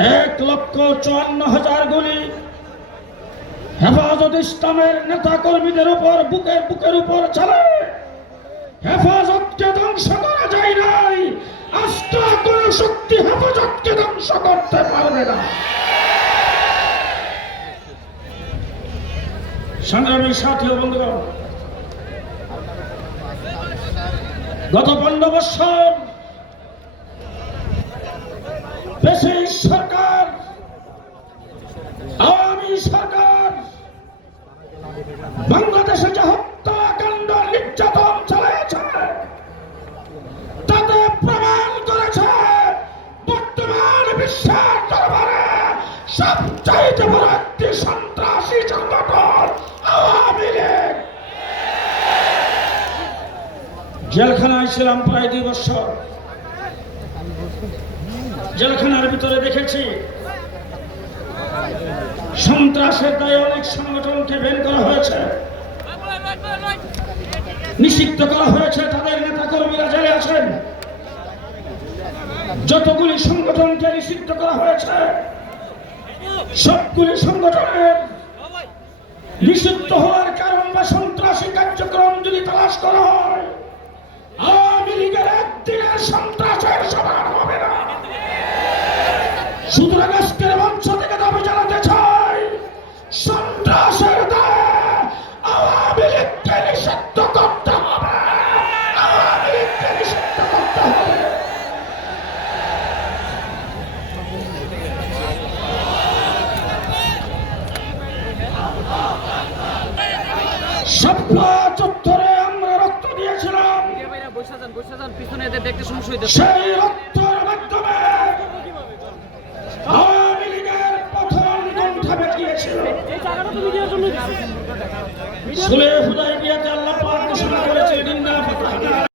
এক লক্ষ চুয়ান্ন হাজার গুলি হেফাজত ইসলামের নেতা কর্মীদের উপর, বুকের বুকের উপর চলে। হেফাজতকে ধ্বংস করা যায় নাই। আস্থা কোন শক্তি হেফাজতকে ধ্বংস করতে পারবে না। সংগ্রামী সাথী বন্ধুগণ, গত পনেরো বৎসর সরকার। আওয়ামী সরকার। বাংলাদেশে যে হত্যাকাণ্ড নির্যাতন চালিয়েছে, তাতে প্রমাণ করেছে বর্তমান বিশ্বের দরবারে সবচাইতে বড় একটি সন্ত্রাসী সংগঠন আওয়ামী লীগ। জেলখানায় ছিলাম প্রায় দুই বছর। জেলখানার ভিতরে দেখেছি। সন্ত্রাসের দায়ে অনেক সংগঠনকে বের করা হয়েছে। নিষিদ্ধ করা হয়েছে, তাদের নেতা কর্মীরা জেলে আছেন। যতগুলি সংগঠনকে নিষিদ্ধ করা হয়েছে, সবগুলি সংগঠনের নিষিদ্ধ হওয়ার সুতরাং আজকের মঞ্চ থেকে দাবি জানাতে চাই সন্ত্রাসের আওয়ামী লীগকে নিষিদ্ধ করতে হবে। আওয়ামী লীগকে নিষিদ্ধ করতে হবে। সপ্লা আমরা রক্ত দিয়েছিলাম। ভাইরা বসে সুলে হুদাই বিয়াতে আল্লাহ পাক ঘোষণা করেছে ইন্না ফাতাহনা